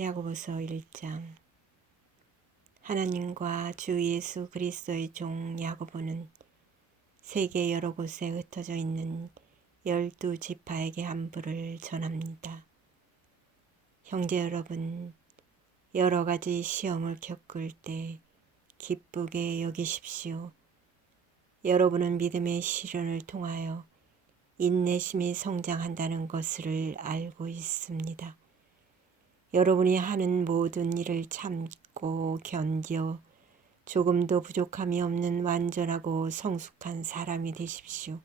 야고보서 1장 하나님과 주 예수 그리스도의 종 야고보는 세계 여러 곳에 흩어져 있는 열두 지파에게 안부를 전합니다. 형제 여러분, 여러 가지 시험을 겪을 때 기쁘게 여기십시오. 여러분은 믿음의 시련을 통하여 인내심이 성장한다는 것을 알고 있습니다. 여러분이 하는 모든 일을 참고 견디어 조금도 부족함이 없는 완전하고 성숙한 사람이 되십시오.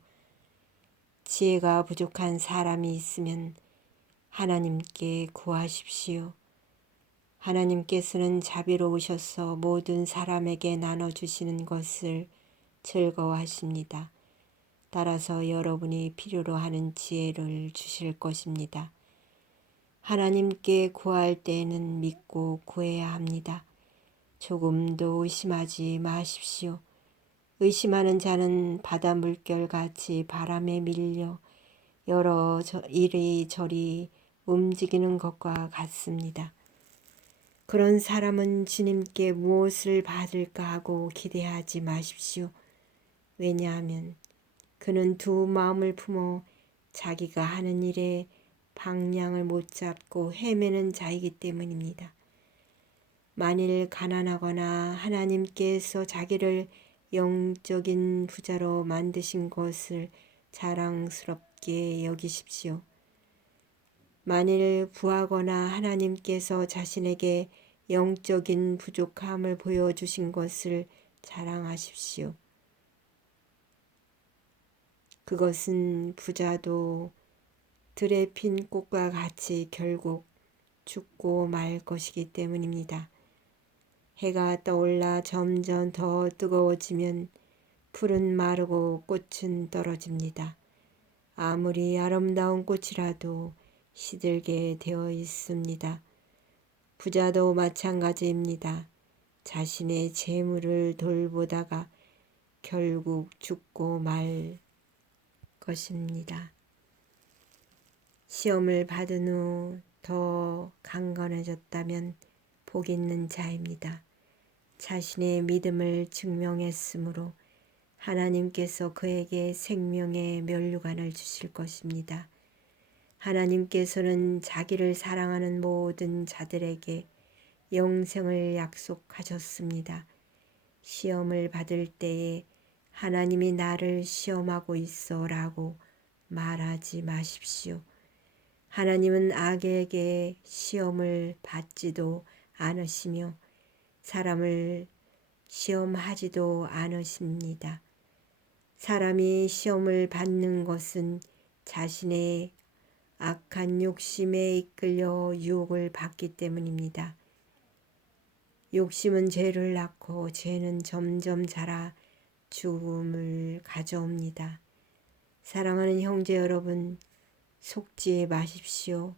지혜가 부족한 사람이 있으면 하나님께 구하십시오. 하나님께서는 자비로우셔서 모든 사람에게 나눠주시는 것을 즐거워하십니다. 따라서 여러분이 필요로 하는 지혜를 주실 것입니다. 하나님께 구할 때에는 믿고 구해야 합니다. 조금도 의심하지 마십시오. 의심하는 자는 바다 물결 같이 바람에 밀려 여러 이리저리 움직이는 것과 같습니다. 그런 사람은 주님께 무엇을 받을까 하고 기대하지 마십시오. 왜냐하면 그는 두 마음을 품어 자기가 하는 일에 방향을 못 잡고 헤매는 자이기 때문입니다. 만일 가난하거나 하나님께서 자기를 영적인 부자로 만드신 것을 자랑스럽게 여기십시오. 만일 부하거나 하나님께서 자신에게 영적인 부족함을 보여주신 것을 자랑하십시오. 그것은 부자도 들에 핀 꽃과 같이 결국 죽고 말 것이기 때문입니다. 해가 떠올라 점점 더 뜨거워지면 풀은 마르고 꽃은 떨어집니다. 아무리 아름다운 꽃이라도 시들게 되어 있습니다. 부자도 마찬가지입니다. 자신의 재물을 돌보다가 결국 죽고 말 것입니다. 시험을 받은 후 더 강건해졌다면 복 있는 자입니다. 자신의 믿음을 증명했으므로 하나님께서 그에게 생명의 면류관을 주실 것입니다. 하나님께서는 자기를 사랑하는 모든 자들에게 영생을 약속하셨습니다. 시험을 받을 때에 하나님이 나를 시험하고 있어 라고 말하지 마십시오. 하나님은 악에게 시험을 받지도 않으시며 사람을 시험하지도 않으십니다. 사람이 시험을 받는 것은 자신의 악한 욕심에 이끌려 유혹을 받기 때문입니다. 욕심은 죄를 낳고 죄는 점점 자라 죽음을 가져옵니다. 사랑하는 형제 여러분, 속지 마십시오.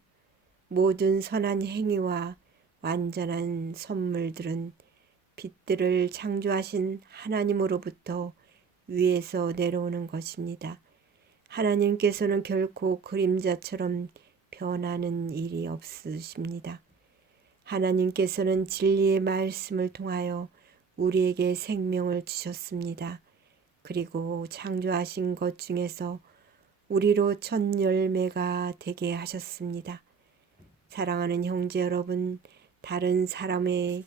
모든 선한 행위와 완전한 선물들은 빛들을 창조하신 하나님으로부터 위에서 내려오는 것입니다. 하나님께서는 결코 그림자처럼 변하는 일이 없으십니다. 하나님께서는 진리의 말씀을 통하여 우리에게 생명을 주셨습니다. 그리고 창조하신 것 중에서 우리로 첫 열매가 되게 하셨습니다. 사랑하는 형제 여러분, 다른 사람의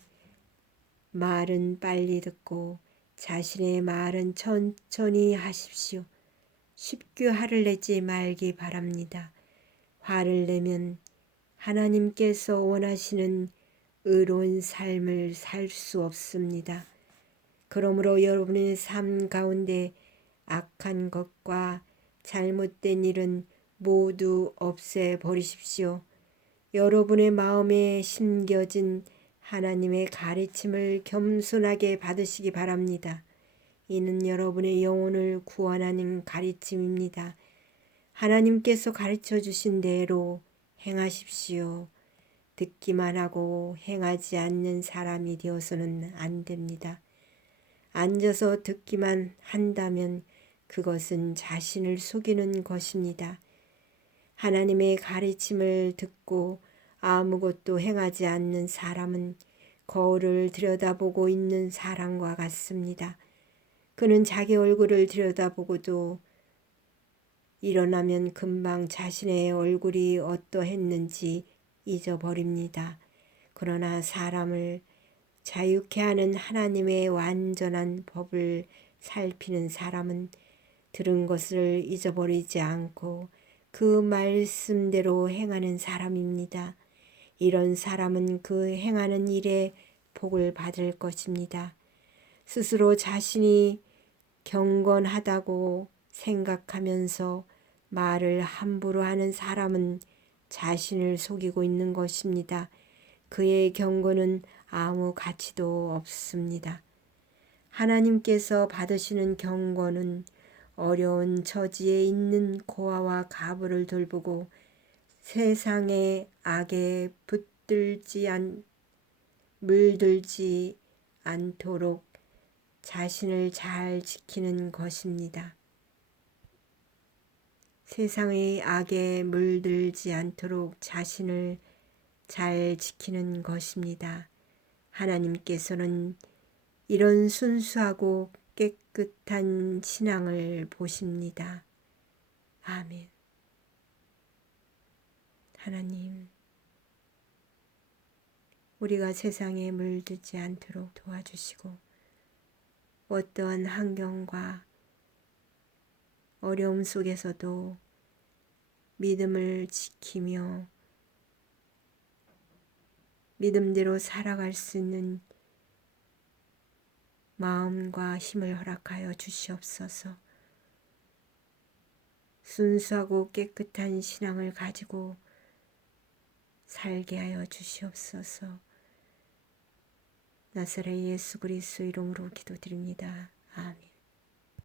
말은 빨리 듣고 자신의 말은 천천히 하십시오. 쉽게 화를 내지 말기 바랍니다. 화를 내면 하나님께서 원하시는 의로운 삶을 살 수 없습니다. 그러므로 여러분의 삶 가운데 악한 것과 잘못된 일은 모두 없애버리십시오. 여러분의 마음에 심겨진 하나님의 가르침을 겸손하게 받으시기 바랍니다. 이는 여러분의 영혼을 구원하는 가르침입니다. 하나님께서 가르쳐 주신 대로 행하십시오. 듣기만 하고 행하지 않는 사람이 되어서는 안 됩니다. 앉아서 듣기만 한다면 그것은 자신을 속이는 것입니다. 하나님의 가르침을 듣고 아무것도 행하지 않는 사람은 거울을 들여다보고 있는 사람과 같습니다. 그는 자기 얼굴을 들여다보고도 일어나면 금방 자신의 얼굴이 어떠했는지 잊어버립니다. 그러나 사람을 자유케 하는 하나님의 완전한 법을 살피는 사람은 들은 것을 잊어버리지 않고 그 말씀대로 행하는 사람입니다. 이런 사람은 그 행하는 일에 복을 받을 것입니다. 스스로 자신이 경건하다고 생각하면서 말을 함부로 하는 사람은 자신을 속이고 있는 것입니다. 그의 경건은 아무 가치도 없습니다. 하나님께서 받으시는 경건은 어려운 처지에 있는 고아와 가부를 돌보고 세상의 악에 붙들지 않 물들지 않도록 자신을 잘 지키는 것입니다. 세상의 악에 물들지 않도록 자신을 잘 지키는 것입니다. 하나님께서는 이런 순수하고 깨끗한 신앙을 보십니다. 아멘. 하나님, 우리가 세상에 물들지 않도록 도와주시고, 어떠한 환경과 어려움 속에서도 믿음을 지키며 믿음대로 살아갈 수 있는 마음과 힘을 허락하여 주시옵소서. 순수하고 깨끗한 신앙을 가지고 살게 하여 주시옵소서. 나사렛 예수 그리스도 이름으로 기도드립니다. 아멘.